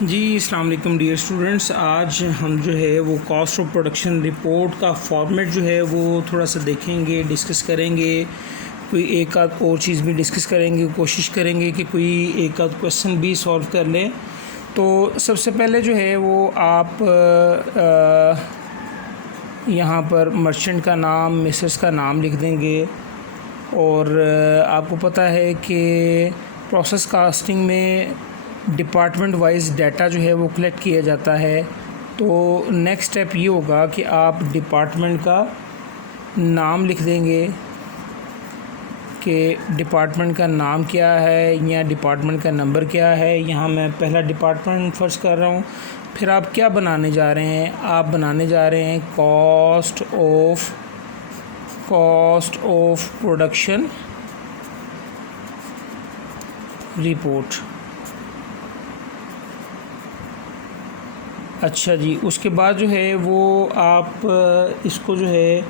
जी अस्सलाम वालेकुम dear students. आज हम जो है वो कॉस्ट ऑफ प्रोडक्शन रिपोर्ट का फॉर्मेट जो है वो थोड़ा सा देखेंगे, डिस्कस करेंगे। कोई एक आध और चीज़ भी डिस्कस करेंगे, कोशिश करेंगे कि कोई एक आध क्वेश्चन भी सॉल्व कर लें। तो सबसे पहले जो है वो आप यहाँ पर मर्चेंट का नाम, मिसेस का नाम लिख देंगे। और आपको पता है कि प्रोसेस कास्टिंग में डिपार्टमेंट वाइज डाटा जो है वो कलेक्ट किया जाता है। तो नेक्स्ट स्टेप ये होगा कि आप डिपार्टमेंट का नाम लिख देंगे कि डिपार्टमेंट का नाम क्या है या डिपार्टमेंट का नंबर क्या है। यहाँ मैं पहला डिपार्टमेंट फर्ज कर रहा हूँ। फिर आप क्या बनाने जा रहे हैं? आप बनाने जा रहे हैं कॉस्ट ऑफ प्रोडक्शन रिपोर्ट। अच्छा जी, उसके बाद जो है वो आप इसको जो है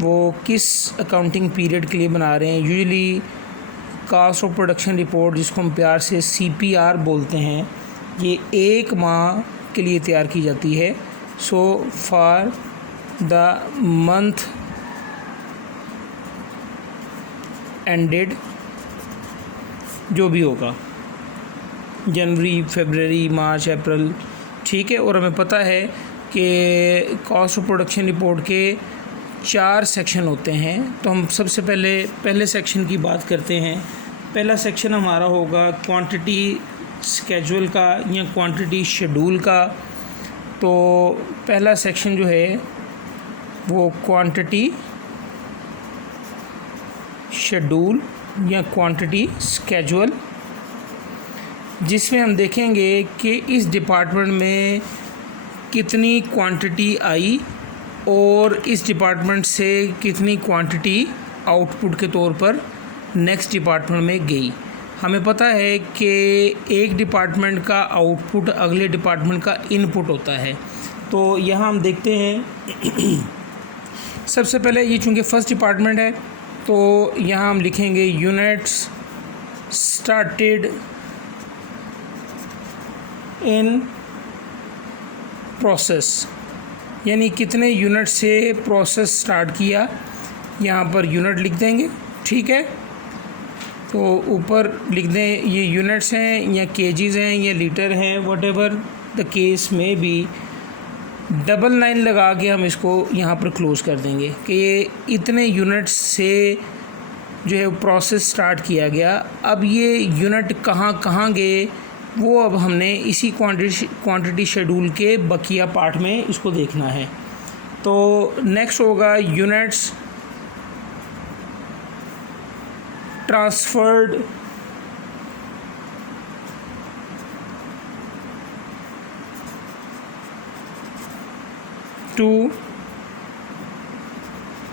वो किस अकाउंटिंग पीरियड के लिए बना रहे हैं। Usually cost of production report, जिसको हम प्यार से CPR बोलते हैं, ये 1 माह के लिए तैयार की जाती है। So for the month ended, जो भी होगा, जनवरी, फरवरी, मार्च, अप्रैल, ठीक है। और हमें पता है कि कॉस्ट ऑफ प्रोडक्शन रिपोर्ट के 4 सेक्शन होते हैं। तो हम सबसे पहले सेक्शन की बात करते हैं। पहला सेक्शन हमारा होगा क्वांटिटी स्केड्यूल का या क्वांटिटी शेड्यूल का। तो पहला सेक्शन जो है वो क्वांटिटी शेड्यूल या क्वांटिटी स्केड्यूल, जिसमें हम देखेंगे कि इस डिपार्टमेंट में कितनी क्वांटिटी आई और इस डिपार्टमेंट से कितनी क्वांटिटी आउटपुट के तौर पर नेक्स्ट डिपार्टमेंट में गई। हमें पता है कि एक डिपार्टमेंट का आउटपुट अगले डिपार्टमेंट का इनपुट होता है। तो यहाँ हम देखते हैं सबसे पहले ये चूँकि फर्स्ट डिपार्टमेंट है तो यहाँ हम लिखेंगे यूनिट्स स्टार्टेड इन प्रोसेस, यानी कितने यूनिट से प्रोसेस स्टार्ट किया। यहाँ पर यूनिट लिख देंगे, ठीक है। तो ऊपर लिख दें ये यूनिट्स हैं या केजीज़ हैं या लीटर हैं, व्हाटएवर द केस में भी। डबल लाइन लगा के हम इसको यहाँ पर क्लोज़ कर देंगे कि ये इतने यूनिट्स से जो है प्रोसेस स्टार्ट किया गया। अब ये यूनिट कहाँ गए वो अब हमने इसी क्वांटिटी शेड्यूल के बकिया पार्ट में इसको देखना है। तो नेक्स्ट होगा units transferred to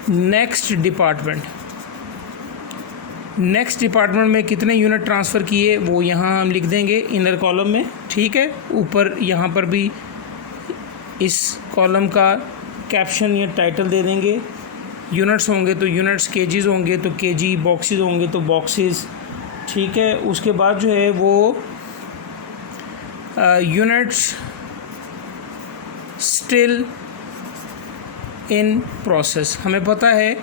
next department. Next department में कितने यूनिट ट्रांसफ़र किए वो यहाँ हम लिख देंगे इनर कॉलम में, ठीक है। ऊपर यहाँ पर भी इस कॉलम का कैप्शन या टाइटल दे देंगे। यूनिट्स होंगे तो यूनिट्स, केजीज़ होंगे तो केजी, बॉक्सेस होंगे तो बॉक्सेस, ठीक है। उसके बाद जो है वो यूनिट्स स्टिल इन प्रोसेस। हमें पता है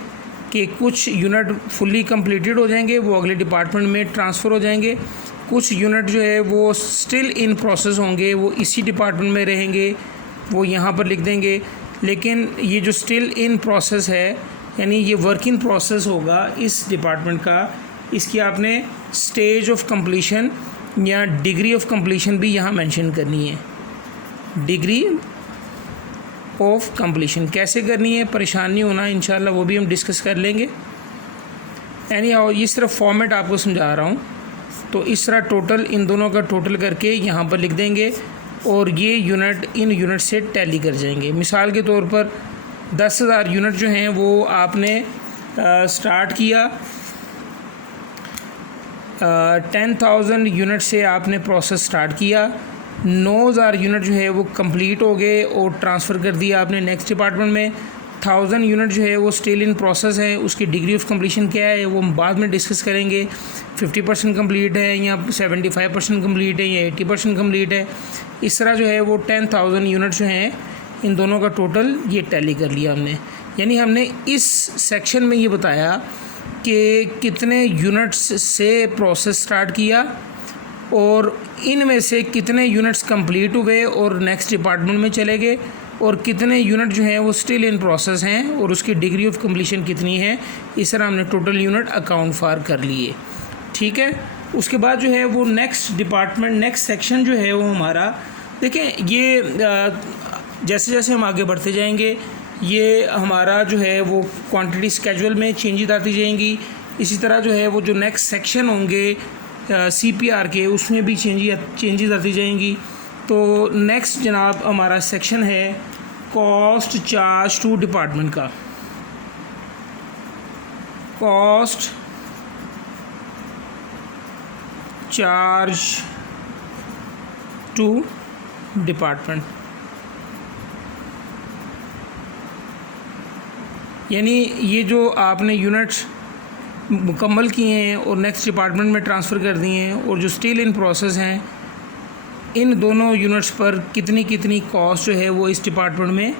कि कुछ यूनिट फुली कंप्लीटेड हो जाएंगे, वो अगले डिपार्टमेंट में ट्रांसफ़र हो जाएंगे। कुछ यूनिट जो है वो स्टिल इन प्रोसेस होंगे, वो इसी डिपार्टमेंट में रहेंगे, वो यहाँ पर लिख देंगे। लेकिन ये जो स्टिल इन प्रोसेस है यानी ये वर्क इन प्रोसेस होगा इस डिपार्टमेंट का, इसकी आपने स्टेज ऑफ कंप्लीशन या डिग्री ऑफ कंप्लीशन भी यहाँ मेंशन करनी है। डिग्री ऑफ कंप्लीशन कैसे करनी है, परेशान नहीं होना, इंशाल्लाह वो भी हम डिस्कस कर लेंगे। यानी इस तरह फॉर्मेट आपको समझा रहा हूँ। तो इस तरह टोटल, इन दोनों का टोटल करके यहाँ पर लिख देंगे और ये यूनिट इन यूनिट से टैली कर जाएंगे। मिसाल के तौर पर 10,000 यूनिट जो हैं वो आपने स्टार्ट किया, 10,000 यूनिट से आपने प्रोसेस स्टार्ट किया, 9,000 यूनिट जो है वो कंप्लीट हो गए और ट्रांसफ़र कर दिया आपने नेक्स्ट डिपार्टमेंट में। 1000 यूनिट जो है वो स्टिल इन प्रोसेस है, उसकी डिग्री ऑफ कंप्लीशन क्या है वो हम बाद में डिस्कस करेंगे। 50% कंप्लीट है या 75% कंप्लीट है या 80% कंप्लीट है। इस तरह जो है वो 10,000 यूनिट जो हैं इन दोनों का टोटल ये टैली कर लिया हमने। यानी हमने इस सेक्शन में ये बताया कि कितने यूनिट्स से प्रोसेस स्टार्ट किया और इनमें से कितने यूनिट्स कंप्लीट हुए और नेक्स्ट डिपार्टमेंट में चले गए, और कितने यूनिट जो हैं वो स्टिल इन प्रोसेस हैं और उसकी डिग्री ऑफ कंप्लीशन कितनी है। इस तरह हमने टोटल यूनिट अकाउंट फॉर कर लिए। ठीक है, उसके बाद जो है वो नेक्स्ट डिपार्टमेंट, नेक्स्ट सेक्शन जो है वो हमारा, देखें ये जैसे जैसे हम आगे बढ़ते जाएंगे ये हमारा जो है वो क्वांटिटी स्केजुअल में चेंजेस आती जाएंगी। इसी तरह जो है वो जो नेक्स्ट सेक्शन होंगे CPR के उसमें भी चेंजेस आती जाएंगी। तो नेक्स्ट जनाब हमारा सेक्शन है कॉस्ट चार्ज टू डिपार्टमेंट का। कॉस्ट चार्ज टू डिपार्टमेंट, यानी ये जो आपने यूनिट्स मुकम्मल किए हैं और नेक्स्ट डिपार्टमेंट में ट्रांसफ़र कर दिए हैं और जो स्टिल इन प्रोसेस हैं, इन दोनों यूनिट्स पर कितनी कितनी कॉस्ट जो है वो इस डिपार्टमेंट में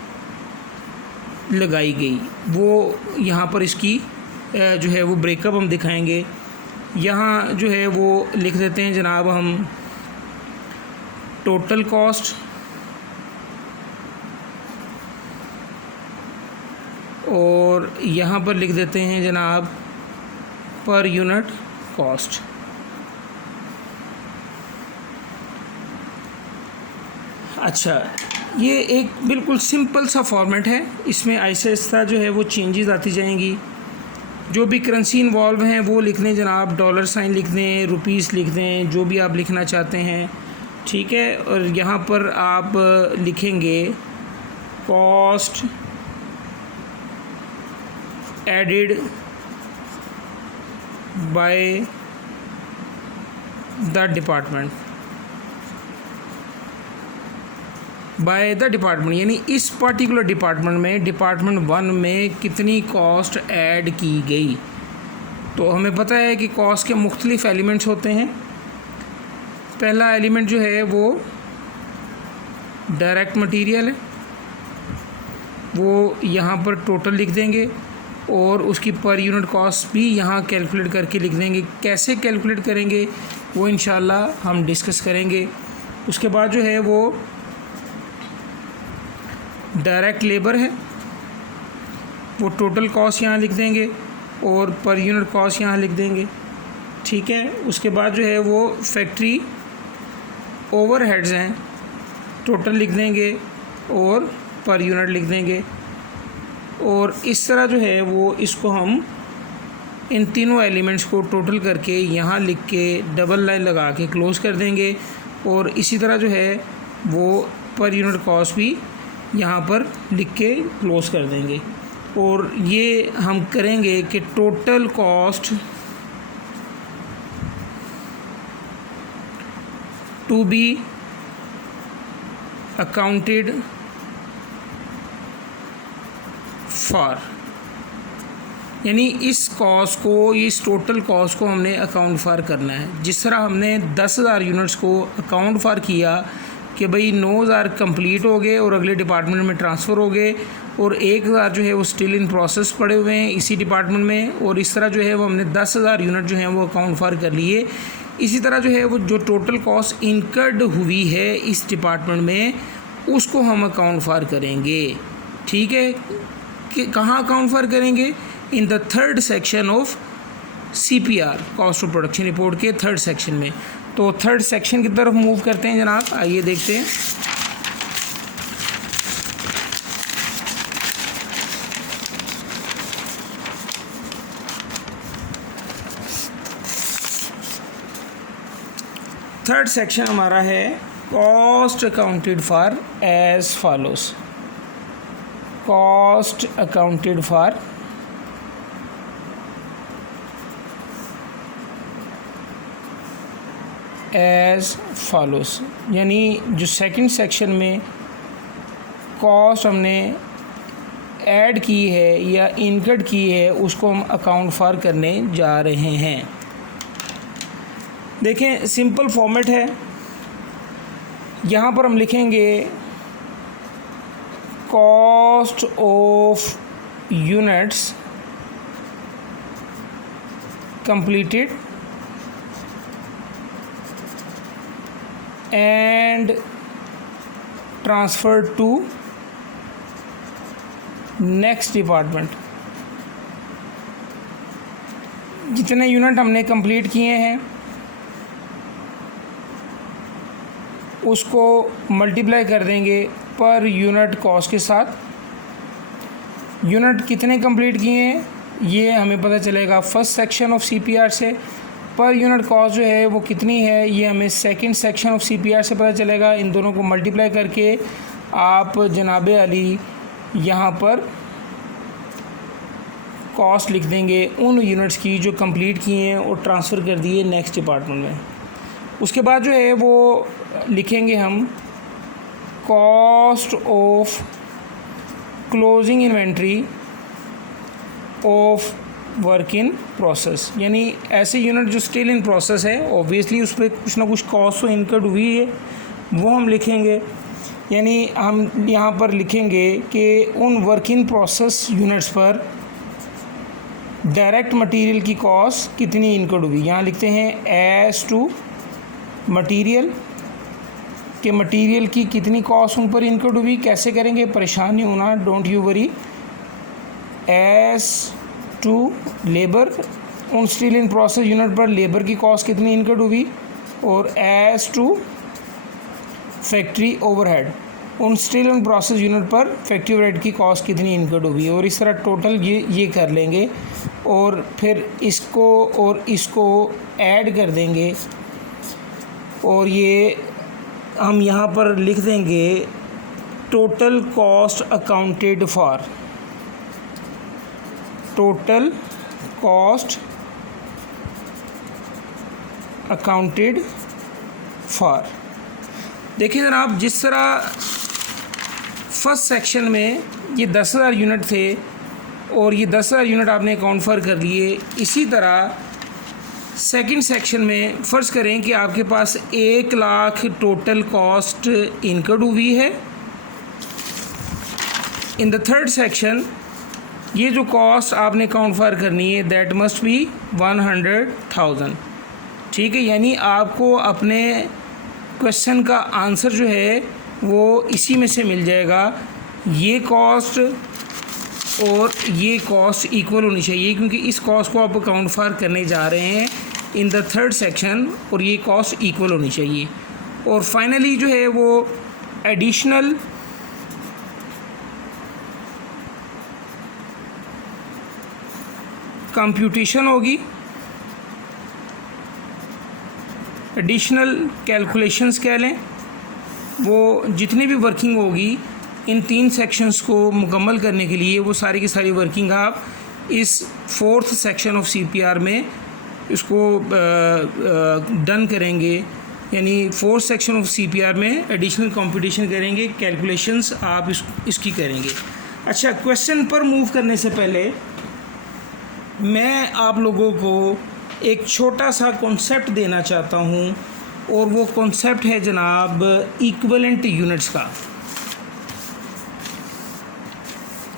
लगाई गई, वो यहाँ पर इसकी जो है वो ब्रेकअप हम दिखाएंगे। यहाँ जो है वो लिख देते हैं जनाब हम टोटल कॉस्ट और यहाँ पर लिख देते हैं जनाब पर यूनिट कॉस्ट। अच्छा, ये एक बिल्कुल सिंपल सा फॉर्मेट है, इसमें ऐसा आहिस्ता जो है वो चेंजेस आती जाएंगी। जो भी करेंसी इन्वॉल्व हैं वो लिख दें जनाब, डॉलर साइन लिख दें, रुपीस लिख दें, जो भी आप लिखना चाहते हैं। ठीक है, और यहाँ पर आप लिखेंगे cost added by the department, by the department, यानी इस पर्टिकुलर डिपार्टमेंट में डिपार्टमेंट 1 में कितनी कॉस्ट ऐड की गई। तो हमें पता है कि कॉस्ट के मुख्तलिफ एलिमेंट्स होते हैं। पहला एलिमेंट जो है वो डायरेक्ट मटेरियल है, वो यहाँ पर टोटल लिख देंगे और उसकी पर यूनिट कॉस्ट भी यहाँ कैलकुलेट करके लिख देंगे। कैसे कैलकुलेट करेंगे वो इंशाल्लाह हम डिस्कस करेंगे। उसके बाद जो है वो डायरेक्ट लेबर है, वो टोटल कॉस्ट यहाँ लिख देंगे और पर यूनिट कॉस्ट यहाँ लिख देंगे। ठीक है, उसके बाद जो है वो फैक्ट्री ओवरहेड्स हैं, टोटल लिख देंगे और पर यूनिट लिख देंगे। और इस तरह जो है वो इसको हम इन तीनों एलिमेंट्स को टोटल करके यहाँ लिख के डबल लाइन लगा के क्लोज कर देंगे। और इसी तरह जो है वो पर यूनिट कॉस्ट भी यहाँ पर लिख के क्लोज कर देंगे। और ये हम करेंगे कि total cost to be accounted for, यानी इस कॉस्ट को, इस टोटल कॉस्ट को हमने अकाउंट फॉर करना है। जिस तरह हमने 10,000 यूनिट्स को अकाउंट फॉर किया कि भाई 9,000 कंप्लीट हो गए और अगले डिपार्टमेंट में ट्रांसफ़र हो गए और 1,000 जो है वो स्टिल इन प्रोसेस पड़े हुए हैं इसी डिपार्टमेंट में, और इस तरह जो है वो हमने 10,000 यूनिट जो हैं वो अकाउंट फॉर कर लिए। इसी तरह जो है वो जो टोटल कॉस्ट इनकर्ड हुई है इस डिपार्टमेंट में उसको हम अकाउंट फॉर करेंगे। ठीक है, कि कहाँ अकाउंट फॉर करेंगे? In the third section of CPR, cost of production report के थर्ड सेक्शन में। तो थर्ड सेक्शन की तरफ मूव करते हैं जनाब, आइए देखते हैं। थर्ड सेक्शन हमारा है cost accounted for as follows. Cost accounted for as follows, यानी जो सेकंड सेक्शन में कॉस्ट हमने ऐड की है या इनकट की है उसको हम अकाउंट फॉर करने जा रहे हैं। देखें सिंपल फॉर्मेट है, यहाँ पर हम लिखेंगे cost of units completed and transferred to next department. जितने यूनिट हमने कंप्लीट किए हैं उसको मल्टीप्लाई कर देंगे पर यूनिट कॉस्ट के साथ। यूनिट कितने कंप्लीट किए हैं ये हमें पता चलेगा फर्स्ट सेक्शन ऑफ सीपीआर से। पर यूनिट कॉस्ट जो है वो कितनी है ये हमें सेकंड सेक्शन ऑफ सीपीआर से पता चलेगा। इन दोनों को मल्टीप्लाई करके आप जनाबे अली यहाँ पर कॉस्ट लिख देंगे उन यूनिट्स की जो कंप्लीट किए हैं और ट्रांसफ़र कर दिए नेक्स्ट डिपार्टमेंट में। उसके बाद जो है वो लिखेंगे हम cost of closing inventory of work in process, यानी ऐसे यूनिट जो स्टिल इन प्रोसेस है ऑब्वियसली उस पर कुछ ना कुछ कॉस्ट तो इनकर्ड हुई है वो हम लिखेंगे। यानी हम यहाँ पर लिखेंगे कि उन वर्क इन प्रोसेस यूनिट्स पर डायरेक्ट मटेरियल की कॉस्ट कितनी इनकर्ड हुई। यहाँ लिखते हैं एज टू मटेरियल के मटेरियल की कितनी कॉस्ट उन पर इनकर्ड हुई। कैसे करेंगे, परेशान नहीं होना, don't you worry. As to labour, उन स्टिल इन प्रोसेस यूनिट पर लेबर की कॉस्ट कितनी इनकर्ड हुई। और एज टू फैक्ट्री ओवरहेड, उन स्टिल इन प्रोसेस यूनिट पर फैक्ट्री ओवरहेड की कॉस्ट कितनी इनकर्ड हुई। और इस तरह टोटल ये कर लेंगे और फिर इसको और इसको ऐड कर देंगे और ये हम यहाँ पर लिख देंगे total cost accounted for. Total cost accounted for. देखिए जनाब, जिस तरह फर्स्ट सेक्शन में ये 10,000 यूनिट थे और ये 10,000 यूनिट आपने अकाउंट फॉर कर लिए, इसी तरह सेकंड सेक्शन में फ़र्ज़ करें कि आपके पास 1 लाख टोटल कॉस्ट इनकर्ड हुई है। इन द थर्ड सेक्शन ये जो कॉस्ट आपने अकाउंट फॉर करनी है दैट मस्ट बी 100,000। ठीक है, यानी आपको अपने क्वेश्चन का आंसर जो है वो इसी में से मिल जाएगा। ये कॉस्ट और ये कॉस्ट इक्वल होनी चाहिए क्योंकि इस कॉस्ट को आप अकाउंट फॉर करने जा रहे हैं इन द थर्ड सेक्शन और ये कॉस्ट इक्वल होनी चाहिए। और फाइनली जो है वो एडिशनल कंप्यूटेशन होगी, एडिशनल कैलकुलेशंस कह लें, वो जितनी भी वर्किंग होगी इन 3 सेक्शंस को मुकम्मल करने के लिए वो सारी की सारी वर्किंग आप इस फोर्थ सेक्शन ऑफ सीपीआर में इसको डन करेंगे। यानी फोर्थ सेक्शन ऑफ सीपीआर में एडिशनल कंप्यूटेशन करेंगे, कैलकुलेशंस आप इसकी करेंगे। अच्छा, क्वेश्चन पर मूव करने से पहले मैं आप लोगों को एक छोटा सा कॉन्सेप्ट देना चाहता हूँ और वो कॉन्सेप्ट है जनाब इक्विवेलेंट यूनिट्स का।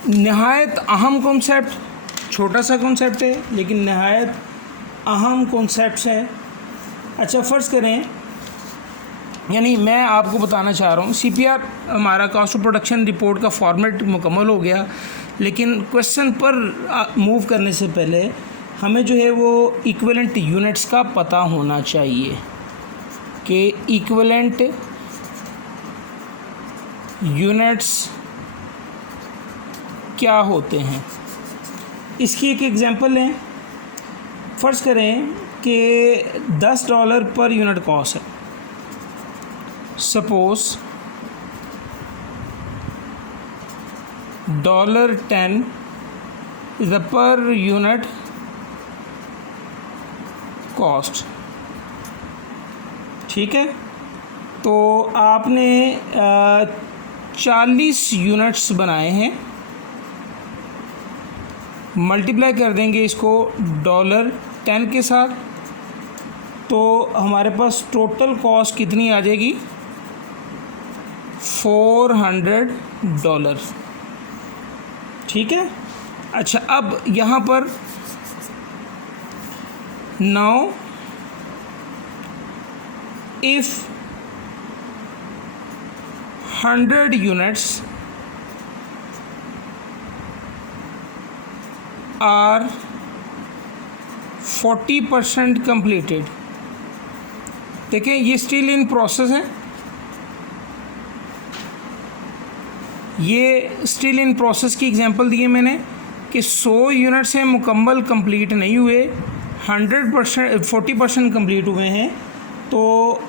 नहायत अहम कॉन्सेप्ट, छोटा सा कॉन्सेप्ट है लेकिन नहायत अहम कॉन्सेप्ट है। अच्छा, फ़र्ज़ करें, यानी मैं आपको बताना चाह रहा हूँ सीपीआर हमारा कॉस्ट ऑफ प्रोडक्शन रिपोर्ट का फॉर्मेट मुकम्मल हो गया, लेकिन क्वेश्चन पर मूव करने से पहले हमें जो है वो इक्विवेलेंट यूनिट्स का पता होना चाहिए कि इक्विवेलेंट यूनिट्स क्या होते हैं। इसकी एक एग्जांपल लें। फ़र्ज़ करें कि $10 पर यूनिट कॉस्ट है। Suppose $10 is the per unit cost. ठीक है, तो आपने 40 यूनिट्स बनाए हैं मल्टीप्लाई कर देंगे इसको $10 के साथ, तो हमारे पास टोटल कॉस्ट कितनी आ जाएगी, $400। ठीक है। अच्छा, अब यहाँ पर now if 100 units are 40% completed। देखें, ये स्टिल इन प्रोसेस है, ये स्टिल इन प्रोसेस की एग्जांपल दी है मैंने कि 100 यूनिट्स हैं मुकम्मल कंप्लीट नहीं हुए, 40% कंप्लीट हुए हैं। तो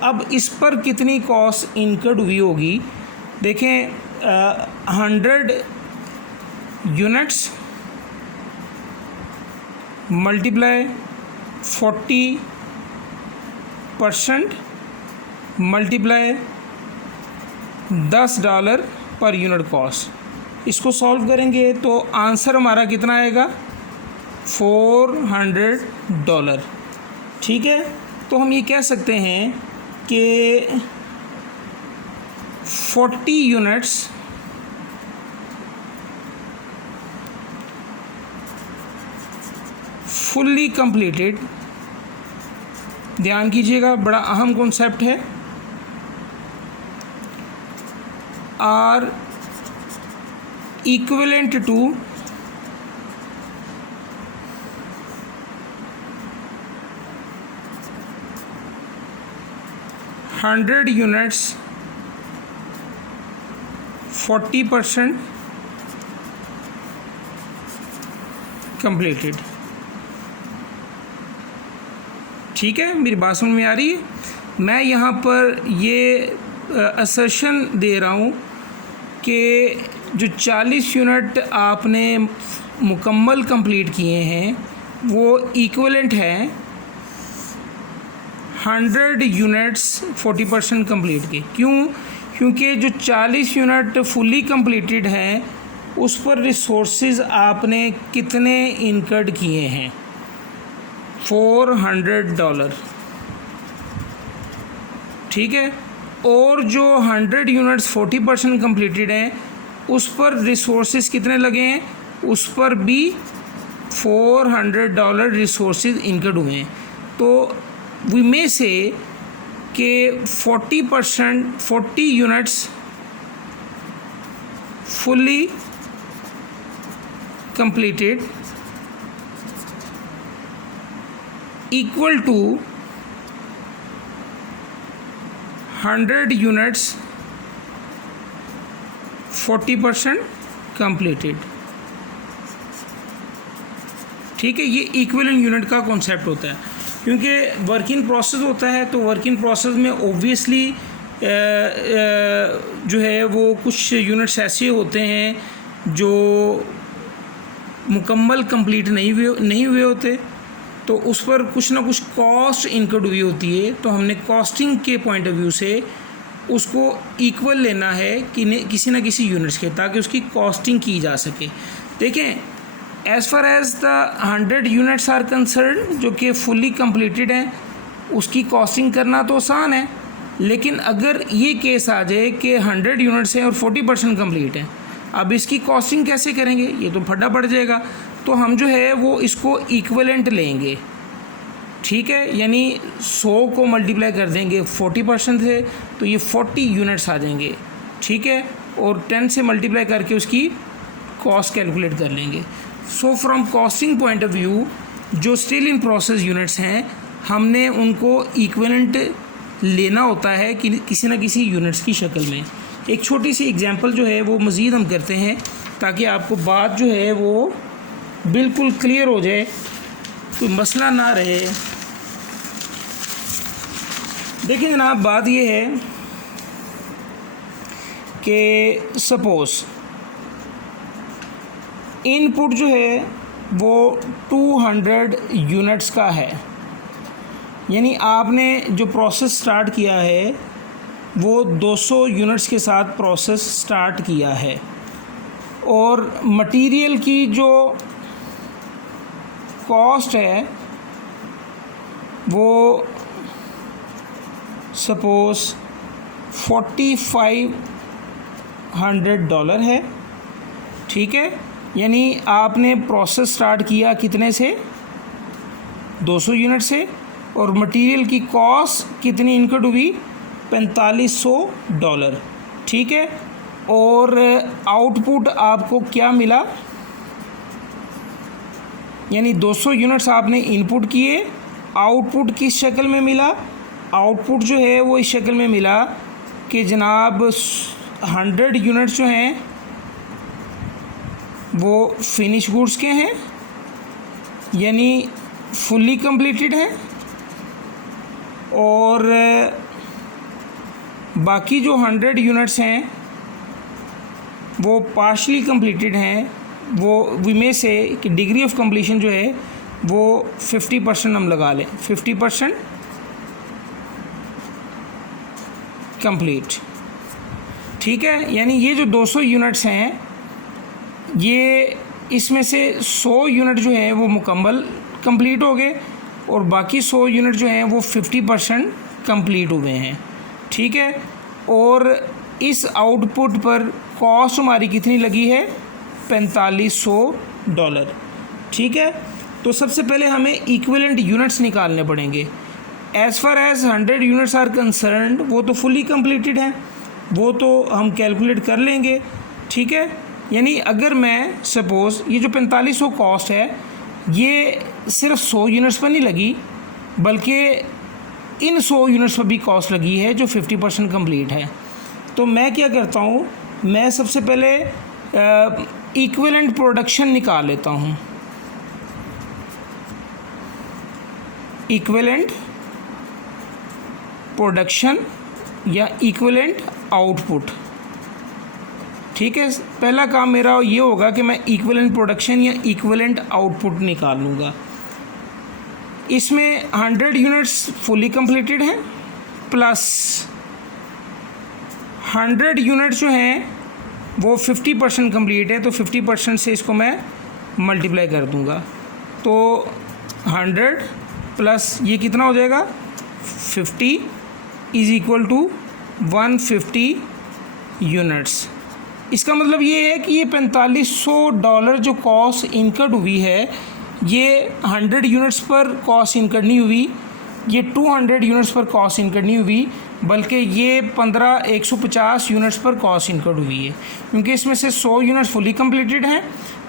अब इस पर कितनी कॉस्ट इनकर्ड हुई होगी। देखें, 100 units multiply 40% multiply $10 per unit cost. इसको सॉल्व करेंगे तो आंसर हमारा कितना आएगा, $400। ठीक है। तो हम ये कह सकते हैं कि 40 यूनिट्स फुल्ली कंप्लीटेड, ध्यान कीजिएगा बड़ा अहम कॉन्सेप्ट है, are equivalent to 100 units 40% completed. ठीक है, मेरी बात समझ में आ रही है। मैं यहाँ पर ये असर्शन दे रहा हूँ कि जो 40 यूनिट आपने मुकम्मल कंप्लीट किए हैं वो इक्विवेलेंट है 100 यूनिट्स 40% कंप्लीट के। क्यों? क्योंकि जो 40 यूनिट फुली कंप्लीटेड हैं उस पर रिसोर्सेज आपने कितने इनकर्ड किए हैं, $400। ठीक है। और जो 100 यूनिट्स 40% कंप्लीटेड हैं उस पर रिसोर्सेज कितने लगे हैं, उस पर भी $400 रिसोर्सेज इनकर्ड हुए हैं। तो वी मे से कि 40 units fully completed equal to 100 units 40% completed। ठीक है, ये इक्विवेलेंट यूनिट का कॉन्सेप्ट होता है। क्योंकि वर्क इन प्रोसेस होता है तो वर्क इन प्रोसेस में ओब्वियसली जो है वो कुछ यूनिट्स ऐसे होते हैं जो मुकम्मल कंप्लीट नहीं हुए होते, तो उस पर कुछ ना कुछ कॉस्ट इनकर्ड हुई होती है। तो हमने कॉस्टिंग के पॉइंट ऑफ व्यू से उसको इक्वल लेना है कि किसी ना किसी यूनिट्स के, ताकि उसकी कॉस्टिंग की जा सके। देखें, as far as the 100 units are concern, जो कि फुली कंप्लीटेड हैं, उसकी कॉस्टिंग करना तो आसान है। लेकिन अगर ये केस आ जाए कि 100 यूनिट्स हैं और 40% कंप्लीट हैं, अब इसकी कॉस्टिंग कैसे करेंगे, ये तो फटा पड़ जाएगा। तो हम जो है वो इसको इक्विवेलेंट लेंगे। ठीक है, यानी 100 को मल्टीप्लाई कर देंगे 40% से, तो ये 40 यूनिट्स आ जाएंगे। ठीक है, और 10 से मल्टीप्लाई करके उसकी कॉस्ट कैलकुलेट कर लेंगे। So from costing point of view जो स्टिल इन प्रोसेस यूनिट्स हैं, हमने उनको इक्विवेलेंट लेना होता है कि किसी न किसी यूनिट्स की शक्ल में। एक छोटी सी एग्जांपल जो है वो मज़ीद हम करते हैं ताकि आपको बात जो है वो बिल्कुल क्लियर हो जाए, कोई मसला ना रहे। देखिए जनाब, बात ये है कि सपोज़ इनपुट जो है वो 200 यूनिट्स का है, यानी आपने जो प्रोसेस स्टार्ट किया है वो 200 यूनिट्स के साथ प्रोसेस स्टार्ट किया है। और मटेरियल की जो कॉस्ट है वो सपोज $4500 है, ठीक है। यानी आपने प्रोसेस स्टार्ट किया कितने से, 200 यूनिट से, और मटेरियल की कॉस्ट कितनी इनकर्ड हुई, $4500, ठीक है। और आउटपुट आपको क्या मिला, यानी 200 यूनिट्स आपने इनपुट किए, आउटपुट किस शक्ल में मिला, आउटपुट जो है वो इस शक्ल में मिला कि जनाब 100 यूनिट्स जो हैं वो फिनिश गुड्स के हैं, यानी फुल्ली कंप्लीटेड हैं, और बाकी जो 100 यूनिट्स हैं वो पार्शली कंप्लीटेड हैं। वो में से कि डिग्री ऑफ कंप्लीशन जो है वो 50% हम लगा लें, 50% कंप्लीट, ठीक है। यानी ये जो 200 यूनिट्स हैं, ये इसमें से 100 यूनिट जो है वो मुकम्मल कंप्लीट हो गए, और बाकी 100 यूनिट जो हैं वो 50% कंप्लीट हुए हैं, ठीक है। और इस आउटपुट पर कॉस्ट हमारी कितनी लगी है, $4500, ठीक है। तो सबसे पहले हमें इक्विवेलेंट यूनिट्स निकालने पड़ेंगे। As far as 100 units are concerned, वो तो फुली कंप्लीटेड हैं, वो तो हम कैलकुलेट कर लेंगे, ठीक है। यानी अगर मैं सपोज़ ये जो 4500 कॉस्ट है ये सिर्फ 100 यूनिट्स पर नहीं लगी, बल्कि इन 100 यूनिट्स पर भी कॉस्ट लगी है जो 50% कंप्लीट है। तो मैं क्या करता हूँ, मैं सबसे पहले इक्विवेलेंट प्रोडक्शन निकाल लेता हूँ, इक्विवेलेंट प्रोडक्शन या इक्विवेलेंट आउटपुट, ठीक है। पहला काम मेरा ये होगा कि मैं इक्विवेलेंट प्रोडक्शन या इक्विवेलेंट आउटपुट निकाल लूँगा। इसमें 100 यूनिट्स फुली कंप्लीटेड हैं प्लस 100 यूनिट्स जो हैं वो 50% कंप्लीट है, तो 50% से इसको मैं मल्टीप्लाई कर दूंगा, तो 100 प्लस ये कितना हो जाएगा 50 इज़ इक्वल टू 150 यूनिट्स। इसका मतलब ये है कि ये $4500 जो कॉस्ट इनकर्ड हुई है ये 100 यूनिट्स पर कॉस्ट इनकर्ड नहीं हुई, ये 200 यूनिट्स पर कॉस्ट इनकर्ड नहीं हुई, बल्कि ये 150 यूनिट्स पर कॉस्ट इनकर्ड हुई है, क्योंकि इसमें से 100 यूनिट्स फुली कंप्लीटेड हैं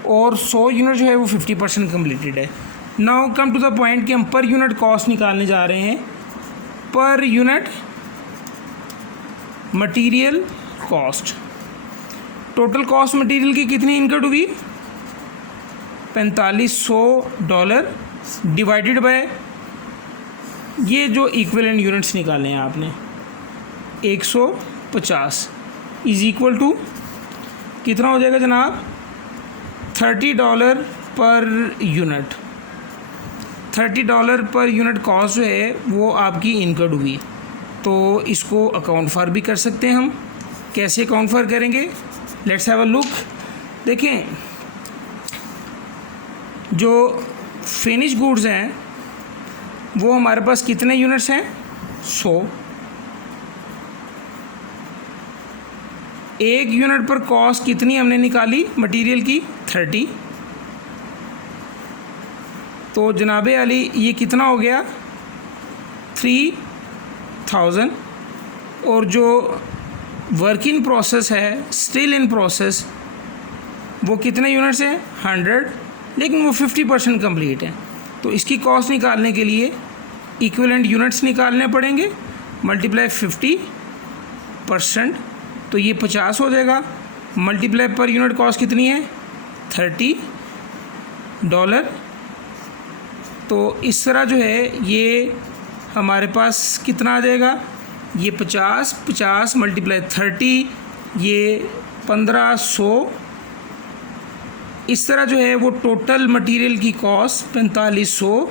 और 100 यूनिट जो है वो 50% कंप्लीटेड है। Now come to the point कि हम पर यूनिट कॉस्ट निकालने जा रहे हैं। Per unit material cost, total cost material की कितनी इनकर्ड हुई, $4500 डिवाइडेड बाय ये जो इक्विवेलेंट यूनिट्स निकाले हैं आपने 150 इज़ इक्वल टू कितना हो जाएगा जनाब, $30 per unit. $30 per unit cost जो है वो आपकी इनकर्ड हुई, तो इसको अकाउंट फॉर भी कर सकते हैं हम। कैसे अकाउंट फॉर करेंगे, लेट्स हैव अ लुक। देखें जो फिनिश गुड्स हैं वो हमारे पास कितने यूनिट्स हैं, 100। एक यूनिट पर कॉस्ट कितनी हमने निकाली मटेरियल की, 30। तो जनाबे अली ये कितना हो गया, 3000। और जो वर्क इन प्रोसेस है, स्टिल इन प्रोसेस, वो कितने यूनिट्स हैं, 100, लेकिन वो 50% कंप्लीट है। तो इसकी कॉस्ट निकालने के लिए इक्विवेलेंट यूनिट्स निकालने पड़ेंगे, मल्टीप्लाई 50%, तो ये 50 हो जाएगा। मल्टीप्लाई पर यूनिट कॉस्ट कितनी है, $30। तो इस तरह जो है ये हमारे पास कितना आ जाएगा, ये 50 मल्टीप्लाई 30, ये 1500। इस तरह जो है वो टोटल मटेरियल की कॉस्ट 4500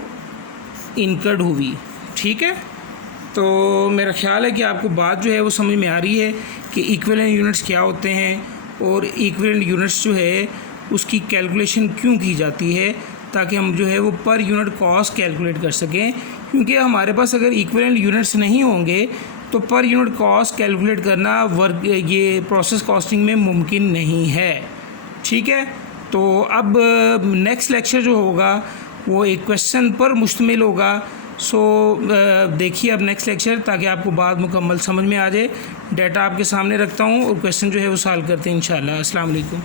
इनकर्ड हुई, ठीक है। तो मेरा ख्याल है कि आपको बात जो है वो समझ में आ रही है कि इक्विवेलेंट यूनिट्स क्या होते हैं और इक्विवेलेंट यूनिट्स जो है उसकी कैलकुलेशन क्यों की जाती है ताकि हम जो है वो पर यूनिट कॉस्ट कैलकुलेट कर सकें, क्योंकि हमारे पास अगर इक्विवेलेंट यूनिट्स नहीं होंगे तो पर यूनिट कॉस्ट कैलकुलेट करना ये प्रोसेस कॉस्टिंग में मुमकिन नहीं है। ठीक है, तो अब नेक्स्ट लेक्चर जो होगा वो एक क्वेश्चन पर मुश्तमिल होगा। सो देखिए अब नेक्स्ट लेक्चर, ताकि आपको बात मुकम्मल समझ में आ जाए। डाटा आपके सामने रखता हूँ और क्वेश्चन जो है वो सॉल्व करते हैं इंशाल्लाह। अस्सलाम वालेकुम।